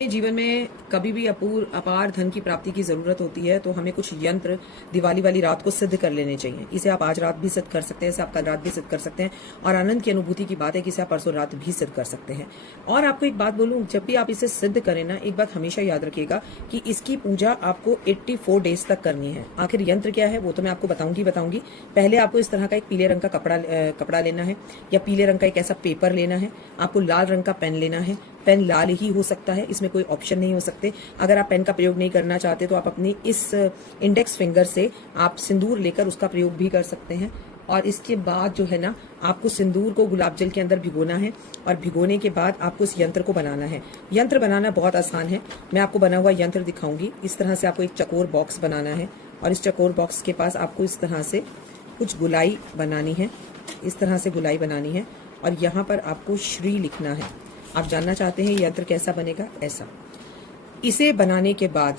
जीवन में कभी भी अपार धन की प्राप्ति की जरूरत होती है तो हमें कुछ यंत्र दिवाली वाली रात को सिद्ध कर लेने चाहिए। इसे आप आज रात भी सिद्ध कर सकते हैं, इसे आप कल रात भी सिद्ध कर सकते हैं और आनंद की अनुभूति की बात है कि इसे आप परसों रात भी सिद्ध कर सकते हैं। और आपको एक बात बोलूं, जब भी आप इसे सिद्ध करें ना, एक बात हमेशा याद रखिएगा कि इसकी पूजा आपको 84 डेज तक करनी है। आखिर यंत्र क्या है वो तो मैं आपको बताऊंगी। पहले आपको इस तरह का एक पीले रंग का कपड़ा लेना है या पीले रंग का एक ऐसा पेपर लेना है। आपको लाल रंग का पेन लेना है। पेन लाल ही हो सकता है, इसमें कोई ऑप्शन नहीं हो सकते। अगर आप पेन का प्रयोग नहीं करना चाहते तो आप अपनी इस इंडेक्स फिंगर से आप सिंदूर लेकर उसका प्रयोग भी कर सकते हैं। और इसके बाद जो है ना, आपको सिंदूर को गुलाब जल के अंदर भिगोना है और भिगोने के बाद आपको इस यंत्र को बनाना है। यंत्र बनाना बहुत आसान है, मैं आपको बना हुआ यंत्र दिखाऊंगी। इस तरह से आपको एक चकोर बॉक्स बनाना है और इस चकोर बॉक्स के पास आपको इस तरह से कुछ गुलाई बनानी है, इस तरह से गुलाई बनानी है और यहाँ पर आपको श्री लिखना है। आप जानना चाहते हैं यंत्र कैसा बनेगा? ऐसा। इसे बनाने के बाद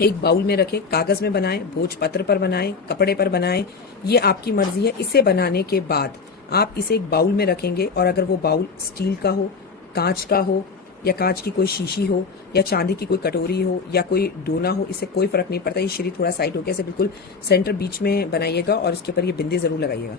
एक बाउल में रखें, कागज में बनाएं, भोजपत्र पर बनाएं, कपड़े पर बनाएं, ये आपकी मर्जी है। इसे बनाने के बाद आप इसे एक बाउल में रखेंगे और अगर वो बाउल स्टील का हो, कांच का हो या कांच की कोई शीशी हो या चांदी की कोई कटोरी हो या कोई डोना हो, इससे कोई फर्क नहीं पड़ता। ये श्री थोड़ा साइड हो गया, इसे बिल्कुल सेंटर बीच में बनाइएगा और इसके ऊपर ये बिंदी जरूर लगाइएगा।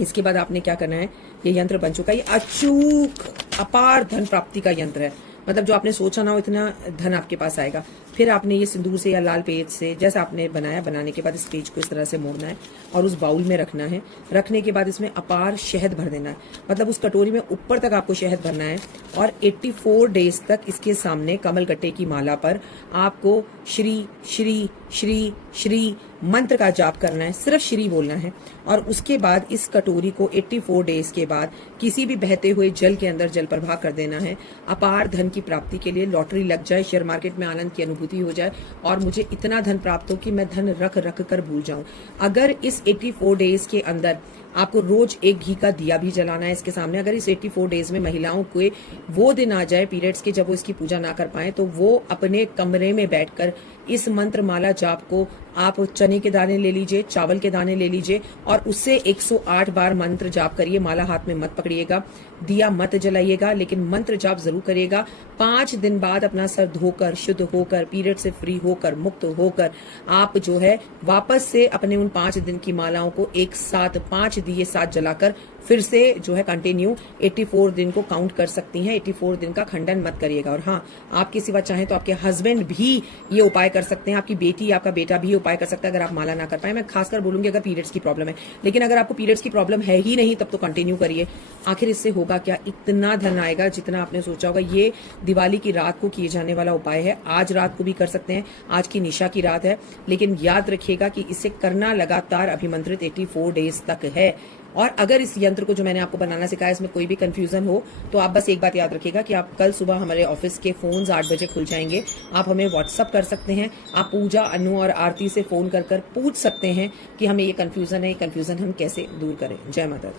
इसके बाद आपने क्या करना है, ये यंत्र बन चुका है। ये अचूक अपार धन प्राप्ति का यंत्र है, मतलब जो आपने सोचा ना हो इतना धन आपके पास आएगा। फिर आपने ये सिंदूर से या लाल पेज से जैसा आपने बनाया, बनाने के बाद इस पेज को इस तरह से मोड़ना है और उस बाउल में रखना है। रखने के बाद इसमें अपार शहद भर देना है, मतलब उस कटोरी में ऊपर तक आपको शहद भरना है और 84 डेज तक इसके सामने कमल गट्टे की माला पर आपको श्री श्री श्री श्री मंत्र का जाप करना है। सिर्फ श्री बोलना है और उसके बाद इस कटोरी को 84 डेज के बाद किसी भी बहते हुए जल के अंदर जल प्रवाह कर देना है। अपार धन की प्राप्ति के लिए लॉटरी लग जाए, शेयर मार्केट में आनंद की अनुभूति हो जाए और मुझे इतना धन प्राप्त हो कि मैं धन रख रख कर भूल जाऊं। अगर इस 84 डेज के अंदर आपको रोज एक घी का दिया भी जलाना है इसके सामने। अगर इस 84 डेज में महिलाओं को वो दिन आ जाए पीरियड्स के जब वो इसकी पूजा ना कर पाए, तो वो अपने कमरे में बैठकर इस मंत्र माला जाप को आप चने के दाने ले लीजिए, चावल के दाने ले लीजिए और उससे 108 बार मंत्र जाप करिए। माला हाथ में मत पकड़िएगा, दिया मत जलाइएगा, लेकिन मंत्र जाप जरूर करिएगा। 5 दिन बाद अपना सर धोकर, शुद्ध होकर, पीरियड से फ्री होकर, मुक्त होकर आप जो है वापस से अपने उन 5 दिन की मालाओं को एक साथ 5 दिए साथ जलाकर फिर से जो है कंटिन्यू 84 दिन को काउंट कर सकती हैं। 84 दिन का खंडन मत करिएगा। और हाँ, आपके सिवा चाहें तो आपके हस्बैंड भी ये उपाय कर सकते हैं, आपकी बेटी, आपका बेटा भी उपाय कर सकता है अगर आप माला ना कर पाए। मैं खासकर बोलूंगी अगर पीरियड्स की प्रॉब्लम है, लेकिन अगर आपको पीरियड्स की प्रॉब्लम है ही नहीं तब तो कंटिन्यू करिए। आखिर इससे होगा क्या, इतना धन आएगा जितना आपने सोचा होगा। ये दिवाली की रात को किए जाने वाला उपाय है, आज रात को भी कर सकते हैं, आज की निशा की रात है, लेकिन याद रखिएगा कि इसे करना लगातार अभिमंत्रित 84 डेज तक है। और अगर इस यंत्र को जो मैंने आपको बनाना सिखाया इसमें कोई भी कंफ्यूजन हो तो आप बस एक बात याद रखिएगा कि आप कल सुबह हमारे ऑफिस के फोन्स 8 बजे खुल जाएंगे। आप हमें व्हाट्सअप कर सकते हैं, आप पूजा, अनु और आरती से फोन कर पूछ सकते हैं कि हमें ये कंफ्यूजन है, ये कंफ्यूजन हम कैसे दूर करें। जय माता दी।